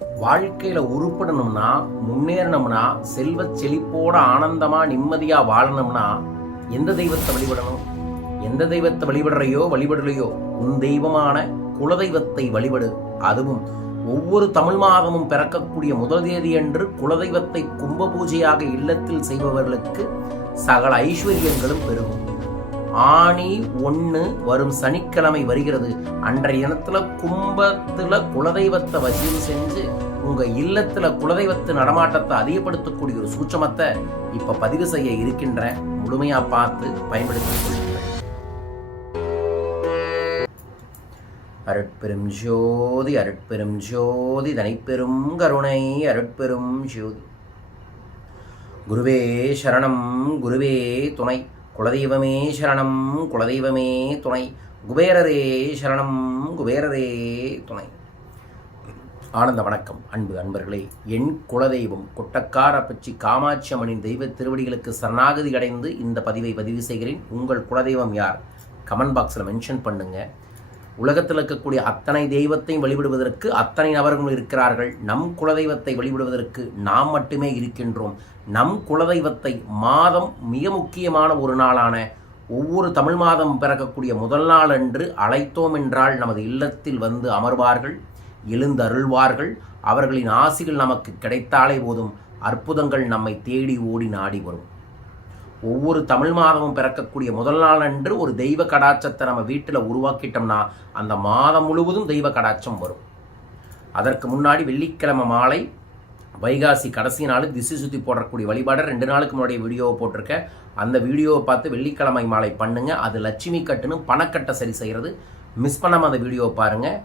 வாழ்க்கையில உருப்படணும்னா முன்னேறணும்னா செல்வ செழிப்போட ஆனந்தமா நிம்மதியா வாழணும்னா எந்த தெய்வத்தை வழிபடணும்? எந்த தெய்வத்தை வழிபடுறையோ வழிபடலையோ உன் தெய்வமான குலதெய்வத்தை வழிபடு. அதுவும் ஒவ்வொரு தமிழ் மாதமும் பிறக்கக்கூடிய முதல் தேதி அன்று குலதெய்வத்தை கும்ப பூஜையாக இல்லத்தில் செய்பவர்களுக்கு சகல ஐஸ்வர்யங்களும் பெருகும். ஆணி ஒன்று வரும் சனிக்கிழமை வருகிறது. அன்றைய இனத்தில் கும்பத்தில் குலதெய்வத்தை வசியம் செஞ்சு உங்கள் இல்லத்தில் குலதெய்வத்து நடமாட்டத்தை அதிகப்படுத்தக்கூடிய ஒரு சூட்சமத்தை இப்போ பதிவு செய்ய இருக்கின்ற முழுமையாக பார்த்து பயன்படுத்திக் அருட்பெரும் ஜோதி அருட்பெரும் ஜோதி தனிப்பெரும் கருணை அருட்பெரும் ஜோதி. குருவே சரணம் குருவே துணை. குலதெய்வமே சரணம் குலதெய்வமே துணை. குபேரரே சரணம் குபேரரே துணை. ஆனந்த வணக்கம் அன்பு அன்பர்களே. என் குலதெய்வம் கொட்டக்காரப்பச்சி காமாட்சி அம்மனின் தெய்வ திருவடிகளுக்கு சரணாகதி அடைந்து இந்த பதிவை பதிவு செய்கிறேன். உங்கள் குலதெய்வம் யார்? கமெண்ட் பாக்ஸில் மென்ஷன் பண்ணுங்கள் உலகத்தில் இருக்கக்கூடிய அத்தனை தெய்வத்தையும் வழிபடுவதற்கு அத்தனை நபர்களும் இருக்கிறார்கள். நம் குலதெய்வத்தை வழிபடுவதற்கு நாம் மட்டுமே இருக்கின்றோம். நம் குலதெய்வத்தை மாதம் மிக முக்கியமான ஒரு நாளான ஒவ்வொரு தமிழ் மாதம் பிறக்கக்கூடிய முதல் நாள் அன்று அழைத்தோம் என்றால் நமது இல்லத்தில் வந்து அமர்வார்கள் எழுந்தருள்வார்கள். அவர்களின் ஆசிகள் நமக்கு கிடைத்தாலே போதும். அற்புதங்கள் நம்மை தேடி ஓடி நாடி வரும். ஒவ்வொரு தமிழ் மாதமும் பிறக்கக்கூடிய முதல் நாள் அன்று ஒரு தெய்வ கடாட்சத்தை நம்ம வீட்டில் உருவாக்கிட்டோம்னா அந்த மாதம் முழுவதும் தெய்வ கடாட்சம் வரும். அதற்கு முன்னாடி வெள்ளிக்கிழமை மாலை வைகாசி கடைசி நாள் திசை சுற்றி போடக்கூடிய வழிபாடை ரெண்டு நாளுக்கு முன்னாடி வீடியோவை போட்டிருக்கேன். அந்த வீடியோவை பார்த்து வெள்ளிக்கிழமை மாலை பண்ணுங்கள் அது லட்சுமி கட்டுன்னு பணக்கட்டை சரி செய்கிறது மிஸ் பண்ணாமல் அந்த வீடியோவை பாருங்கள்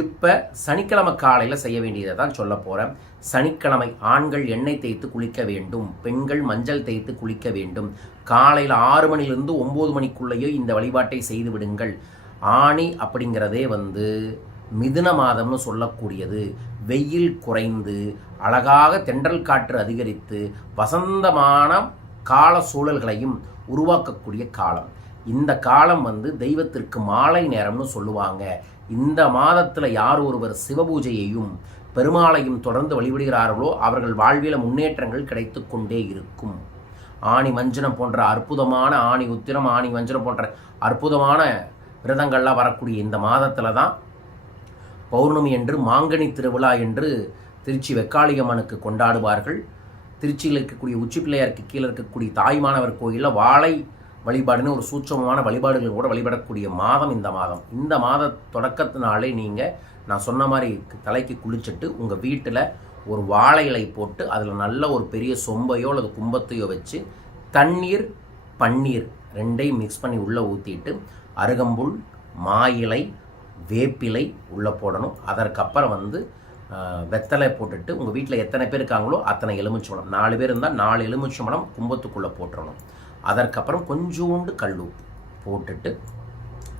இப்போ சனிக்கிழமை காலையில் செய்ய வேண்டியதை தான் சொல்ல போகிறேன் சனிக்கிழமை ஆண்கள் எண்ணெய் தேய்த்து குளிக்க வேண்டும். பெண்கள் மஞ்சள் தேய்த்து குளிக்க வேண்டும். காலையில் ஆறு மணிலிருந்து ஒம்பது மணிக்குள்ளேயோ இந்த வழிபாட்டை செய்து விடுங்கள். ஆணி அப்படிங்கிறதே வந்து மிதுன மாதம்னு சொல்லக்கூடியது. வெயில் குறைந்து அழகாக தென்றல் காற்று அதிகரித்து வசந்தமான கால சூழல்களையும் உருவாக்கக்கூடிய காலம். இந்த காலம் வந்து தெய்வத்திற்கு மாலை நேரம்னு சொல்லுவாங்க. இந்த மாதத்தில் யார் ஒருவர் சிவபூஜையையும் பெருமாளையும் தொடர்ந்து வழிபடுகிறார்களோ அவர்கள் வாழ்வில் முன்னேற்றங்கள் கிடைத்து கொண்டே இருக்கும். ஆணி மஞ்சனம் போன்ற அற்புதமான ஆணி உத்திரம் ஆணி மஞ்சனம் போன்ற அற்புதமான விரதங்கள்லாம் வரக்கூடிய இந்த மாதத்தில் தான் பௌர்ணமி என்று மாங்கனி திருவிழா என்று திருச்சி வெக்காளியம்மனுக்கு கொண்டாடுவார்கள். திருச்சியில் இருக்கக்கூடிய உச்சி பிள்ளையாருக்கு கீழே இருக்கக்கூடிய தாய்மானவர் கோயிலில் வாழை வழிபாடுன்னு ஒரு சூட்சமமான வழிபாடுகள் கூட வழிபடக்கூடிய மாதம் இந்த மாதம். இந்த மாத தொடக்கத்தினாலே நீங்கள் நான் சொன்ன மாதிரி தலைக்கு குளிச்சுட்டு உங்கள் வீட்டில் ஒரு வாழை இலை போட்டு அதில் நல்ல ஒரு பெரிய சொம்பையோ அல்லது கும்பத்தையோ வச்சு தண்ணீர் பன்னீர் ரெண்டையும் மிக்ஸ் பண்ணி உள்ளே ஊற்றிட்டு அருகம்புல் மா இலை வேப்பிலை உள்ளே போடணும். அதற்கப்புறம் வந்து வெத்தலை போட்டுட்டு உங்கள் வீட்டில் எத்தனை பேர் இருக்காங்களோ அத்தனை எலுமிச்சம்பழம். நாலு பேர் இருந்தால் நாலு எலுமிச்சம்பழம் கும்பத்துக்குள்ளே போட்டுடணும் அதற்கப்புறம் கொஞ்சோண்டு கல்லுப்பு போட்டுட்டு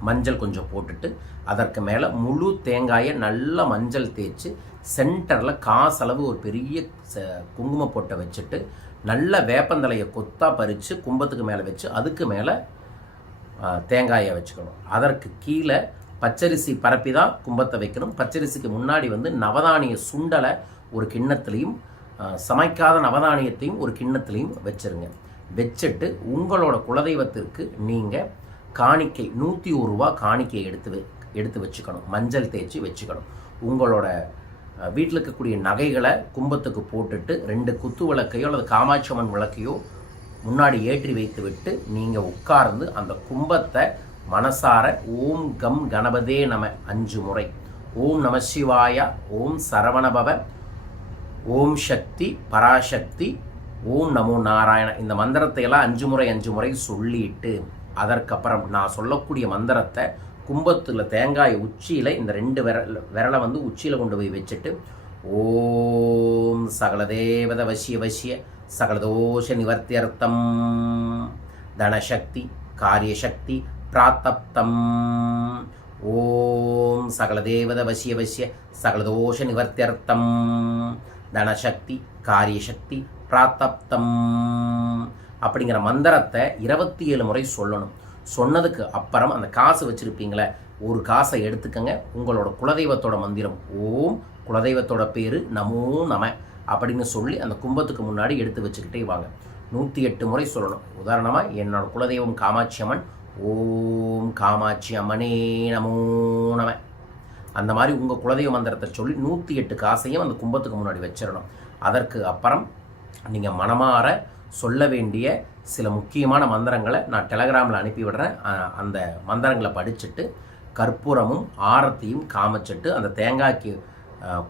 மஞ்சள் கொஞ்சம் போட்டுட்டு அதற்கு மேலே முழு தேங்காயை நல்லா மஞ்சள் தேய்ச்சி சென்டரில் காசளவு ஒரு பெரிய ச- குங்கும பொட்டை வச்சுட்டு நல்ல வேப்பந்தலையை கொத்தாக பறித்து கும்பத்துக்கு மேலே வச்சு அதுக்கு மேலே தேங்காயை வச்சுக்கணும். அதற்கு கீழே பச்சரிசி பரப்பி தான் கும்பத்தை வைக்கணும். பச்சரிசிக்கு முன்னாடி வந்து நவதானிய சுண்டலை ஒரு கிண்ணத்துலேயும் சமைக்காத நவதானியத்தையும் ஒரு கிண்ணத்துலேயும் வச்சிருங்க. வச்சுட்டு உங்களோட குலதெய்வத்திற்கு நீங்கள் காணிக்கை நூற்றி ஒரு ரூபா காணிக்கை எடுத்து எடுத்து வச்சுக்கணும். மஞ்சள் தேய்ச்சி வச்சுக்கணும். உங்களோட வீட்டில் இருக்கக்கூடிய நகைகளை கும்பத்துக்கு போட்டுட்டு ரெண்டு குத்து விளக்கையோ அல்லது காமாட்சி அம்மன் விளக்கையோ முன்னாடி ஏற்றி வைத்து விட்டு நீங்கள் உட்கார்ந்து அந்த கும்பத்தை மனசார ஓம் கம் கணபதே நம அஞ்சு முறை. ஓம் நம சிவாயா ஓம் சரவணபவ ஓம் சக்தி பராசக்தி ஓம் நமோ நாராயண இந்த மந்திரத்தை எல்லாம் அஞ்சு முறை அஞ்சு முறை சொல்லிட்டு அதற்கப்புறம் நான் சொல்லக்கூடிய மந்திரத்தை கும்பத்தில் தேங்காய் உச்சியில் இந்த ரெண்டு விரல் விரலை வந்து உச்சியில் கொண்டு போய் வச்சுட்டு ஓம் சகல தேவத வசிய வசிய சகலதோஷ நிவர்த்தியர்த்தம் தனசக்தி காரியசக்தி பிராத்தப்தம். ஓம் சகல தேவத வசிய வசிய சகலதோஷ நிவர்த்தியர்த்தம் தனசக்தி காரியசக்தி பிராத்தப்தம் அப்படிங்கிற மந்திரத்தை இருபத்தி ஏழு முறை சொல்லணும். சொன்னதுக்கு அப்புறம் அந்த காசு வச்சுருப்பீங்களே ஒரு காசை எடுத்துக்கங்க. உங்களோட குலதெய்வத்தோட மந்திரம் ஓம் குலதெய்வத்தோட பேர் நமோ நம அப்படின்னு சொல்லி அந்த கும்பத்துக்கு முன்னாடி எடுத்து வச்சுக்கிட்டே வாங்க. நூற்றி எட்டு முறை சொல்லணும். உதாரணமாக என்னோட குலதெய்வம் காமாட்சி அம்மன் ஓம் காமாட்சி அம்மனே நமோ நம. அந்த மாதிரி உங்கள் குலதெய்வ மந்திரத்தை சொல்லி நூற்றி எட்டு காசையும் அந்த கும்பத்துக்கு முன்னாடி வச்சிடணும். அதற்கு அப்புறம் நீங்கள் மனமாற சொல்ல வேண்டிய சில முக்கியமான மந்திரங்களை நான் டெலகிராமில் அனுப்பி விடுறேன். அந்த மந்திரங்களை படிச்சுட்டு கற்பூரமும் ஆரத்தியும் காமிச்சிட்டு அந்த தேங்காய்க்கு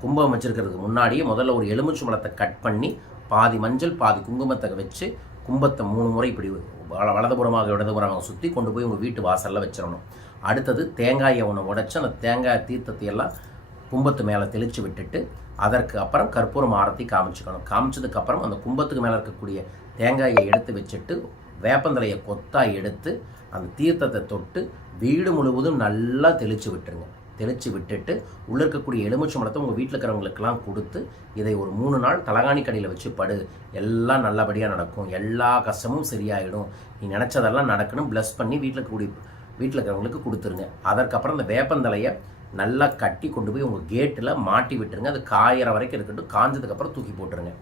கும்பம் வச்சுருக்கிறதுக்கு முன்னாடியே முதல்ல ஒரு எலுமிச்சம்பழத்தை கட் பண்ணி பாதி மஞ்சள் பாதி குங்குமத்தை வச்சு கும்பத்தை மூணு முறை இப்படி வல- வலதுபுறமாக இடதுபுறமாக சுற்றி கொண்டு போய் உங்கள் வீட்டு வாசலில் வச்சிடணும். அடுத்தது தேங்காயை ஒன்று உடச்சி அந்த தேங்காய் தீர்த்தத்தை எல்லாம் கும்பத்து மேலே தெளித்து விட்டுட்டு அதற்கு அப்புறம் கற்பூரம் ஆரத்தி காமிச்சுக்கணும். காமிச்சதுக்கப்புறம் அந்த கும்பத்துக்கு மேலே இருக்கக்கூடிய தேங்காயை எடுத்து வச்சுட்டு வேப்பந்தலையை கொத்தாக எடுத்து அந்த தீர்த்தத்தை தொட்டு வீடு முழுவதும் நல்லா தெளித்து விட்டுருங்க. தெளித்து விட்டுட்டு உள்ளே இருக்கக்கூடிய எலுமிச்சம்பழத்தை உங்கள் வீட்டில் இருக்கிறவங்களுக்கெல்லாம் கொடுத்து இதை ஒரு மூணு நாள் தலகாணி கடையில் வச்சு படு. எல்லாம் நல்லபடியாக நடக்கும். எல்லா கஷ்டமும் சரியாயிடும். நீ நினச்சதெல்லாம் நடக்கணும். ப்ளஸ் பண்ணி வீட்டில் கூடி வீட்டில் இருக்கிறவங்களுக்கு கொடுத்துருங்க. அதற்கப்புறம் அந்த வேப்பந்தலையை நல்லா கட்டி கொண்டு போய் உங்கள் கேட்டில் மாட்டி விட்டுருங்க. அது காயிற வரைக்கும் இருக்கட்டும். காஞ்சதுக்கப்புறம் தூக்கி போட்டுருங்க.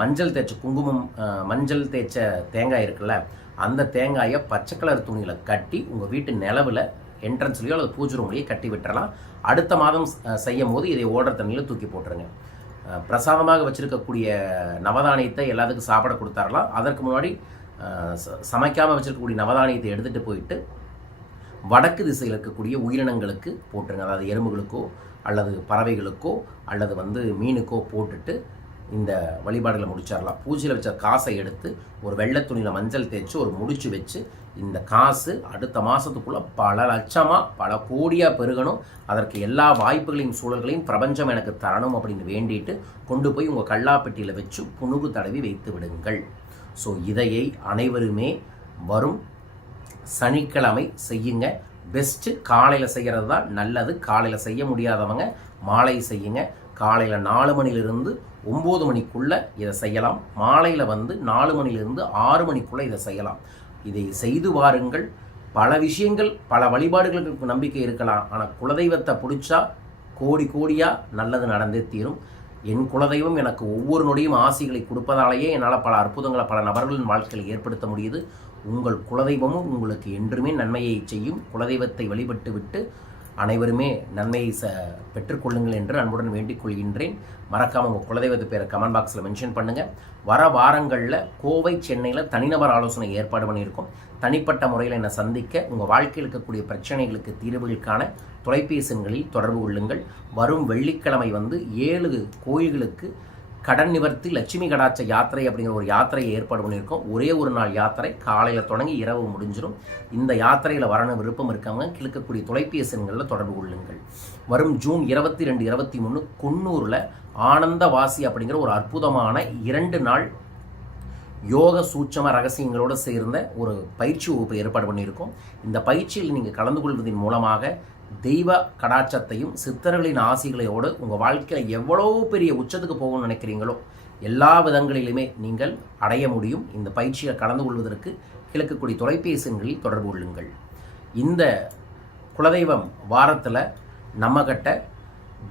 மஞ்சள் தேய்ச்ச குங்குமம் மஞ்சள் தேய்ச்ச தேங்காய் இருக்குல்ல அந்த தேங்காயை பச்சை கலர் துணியில் கட்டி உங்கள் வீட்டு நிலவில் என்ட்ரன்ஸ்லையோ அல்லது பூஜை ரூம்லையோ கட்டி விட்டுறலாம். அடுத்த மாதம் செய்யும் போது இதை ஓடுற தண்ணியில் தூக்கி போட்டுருங்க. பிரசாதமாக வச்சுருக்கக்கூடிய நவதானியத்தை எல்லாத்துக்கும் சாப்பிட கொடுத்தாரலாம். அதற்கு முன்னாடி சமைக்காமல் வச்சுருக்கக்கூடிய நவதானியத்தை எடுத்துகிட்டு போயிட்டு வடக்கு திசையில் இருக்கக்கூடிய உயிரினங்களுக்கு போட்டுருங்க. அதாவது எறும்புகளுக்கோ அல்லது பறவைகளுக்கோ அல்லது வந்து மீனுக்கோ போட்டுட்டு இந்த வழிபாடுகளை முடிச்சிடலாம். பூஜையில் வச்ச காசை எடுத்து ஒரு வெள்ளை துணியில் மஞ்சள் தேய்ச்சி ஒரு முடிச்சு வச்சு இந்த காசு அடுத்த மாதத்துக்குள்ளே பல லட்சமாக பல கோடியாக பெருகணும். அதற்கு எல்லா வாய்ப்புகளையும் சூழல்களையும் பிரபஞ்சம் எனக்கு தரணும் அப்படின்னு வேண்டிட்டு கொண்டு போய் உங்கள் கல்லாப்பெட்டியில் வச்சு புணுகு தடவி வைத்து விடுங்கள். ஸோ இதையை அனைவருமே வரும் சனிக்கிழமை செய்யுங்க. பெஸ்ட்டு காலையில் செய்கிறது தான் நல்லது. காலையில் செய்ய முடியாதவங்க மாலை செய்யுங்க. காலையில் நாலு மணிலிருந்து ஒம்பது மணிக்குள்ளே இதை செய்யலாம். மாலையில் வந்து நாலு மணிலிருந்து ஆறு மணிக்குள்ளே இதை செய்யலாம். இதை செய்து வாருங்கள். பல விஷயங்கள் பல வழிபாடுகளுக்கு நம்பிக்கை இருக்கலாம். ஆனால் குலதெய்வத்தை பிடிச்சா கோடி கோடியாக நல்லது நடந்தே தீரும். என் குலதெய்வம் எனக்கு ஒவ்வொரு நொடியும் ஆசைகளை கொடுப்பதாலேயே என்னால் பல அற்புதங்களை பல நபர்களின் வாழ்க்கையில் ஏற்படுத்த முடியுது. உங்கள் குலதெய்வமும் உங்களுக்கு என்றுமே நன்மையை செய்யும். குலதெய்வத்தை வழிபட்டு விட்டு அனைவருமே நன்மையை ச பெற்றுக்கொள்ளுங்கள் என்று அன்புடன் வேண்டிக் கொள்கின்றேன். மறக்காமல் உங்கள் குலதெய்வத்து பேரை கமெண்ட் பாக்ஸில் மென்ஷன் பண்ணுங்கள் வர வாரங்களில் கோவை சென்னையில் தனிநபர் ஆலோசனை ஏற்பாடு பண்ணியிருக்கோம். தனிப்பட்ட முறையில் என்னை சந்திக்க உங்கள் வாழ்க்கையில் இருக்கக்கூடிய பிரச்சனைகளுக்கு தீர்வுகளுக்கான தொலைபேசி எண்களில் தொடர்பு கொள்ளுங்கள். வரும் வெள்ளிக்கிழமை வந்து ஏழு கோயில்களுக்கு கடன் நிவர்த்தி லட்சுமி கடாட்ச யாத்திரை அப்படிங்கிற ஒரு யாத்திரையை ஏற்பாடு பண்ணியிருக்கோம். ஒரே ஒரு நாள் யாத்திரை. காலையில் தொடங்கி இரவு முடிஞ்சிடும் இந்த யாத்திரையில் வரணும் விருப்பம் இருக்கவங்க கிழக்கக்கூடிய தொலைபேசி எண்களில் தொடர்பு கொள்ளுங்கள். வரும் ஜூன் இருபத்தி ரெண்டு இருபத்தி மூணு குன்னூரில் ஆனந்தவாசி அப்படிங்கிற ஒரு அற்புதமான இரண்டு நாள் யோக சூட்சம ரகசியங்களோடு சேர்ந்த ஒரு பயிற்சி வகுப்பு ஏற்பாடு பண்ணியிருக்கோம். இந்த பயிற்சியில் நீங்கள் கலந்து கொள்வதன் மூலமாக தெய்வ கடாட்சத்தையும் சித்தர்களின் ஆசிகளையோடு உங்கள் வாழ்க்கையில் எவ்வளோ பெரிய உச்சத்துக்கு போகணும்னு நினைக்கிறீங்களோ எல்லா விதங்களிலுமே நீங்கள் அடைய முடியும். இந்த பயிற்சியில் கலந்து கொள்வதற்கு கிழக்கக்கூடிய தொலைபேசிகளில் தொடர்பு கொள்ளுங்கள். இந்த குலதெய்வம் வாரத்தில் நம்மக்கிட்ட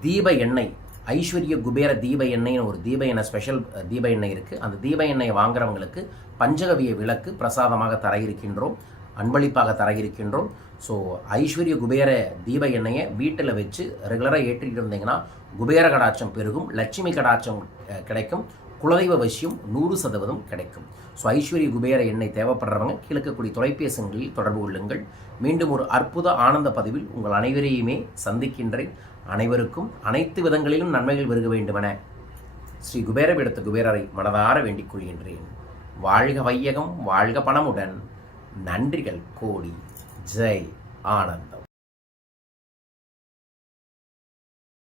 தீப எண்ணெய் ஐஸ்வர்ய குபேர தீப எண்ணெய்னு ஒரு தீப எண்ணெய் ஸ்பெஷல் தீப எண்ணெய் இருக்குது அந்த தீப எண்ணெயை வாங்குறவங்களுக்கு பஞ்சகவிய விளக்கு பிரசாதமாக தர இருக்கின்றோம். அன்பளிப்பாக தர இருக்கின்றோம் ஸோ ஐஸ்வர்ய குபேர தீப எண்ணெயை வீட்டில் வச்சு ரெகுலராக ஏற்றிட்டு இருந்தீங்கன்னா குபேர கடாட்சம் பெருகும் லட்சுமி கடாட்சம் கிடைக்கும் குலதெய்வ வசியம் நூறு சதவீதம் கிடைக்கும். ஸோ ஐஸ்வர்ய குபேர எண்ணெய் தேவைப்படுறவங்க கிழக்கக்கூடிய தொலைபேசிகளில் தொடர்பு கொள்ளுங்கள். மீண்டும் ஒரு அற்புத ஆனந்த பதிவில் உங்கள் அனைவரையுமே சந்திக்கின்றேன். அனைவருக்கும் அனைத்து விதங்களிலும் நன்மைகள் பெருக வேண்டுமென ஸ்ரீ குபேரவிடத்து குபேரரை மனதார வேண்டிக் கொள்கின்றேன். வாழ்க வையகம் வாழ்க பணமுடன். நன்றிகள். கோடி. ஜெய். ஆனந்தம்.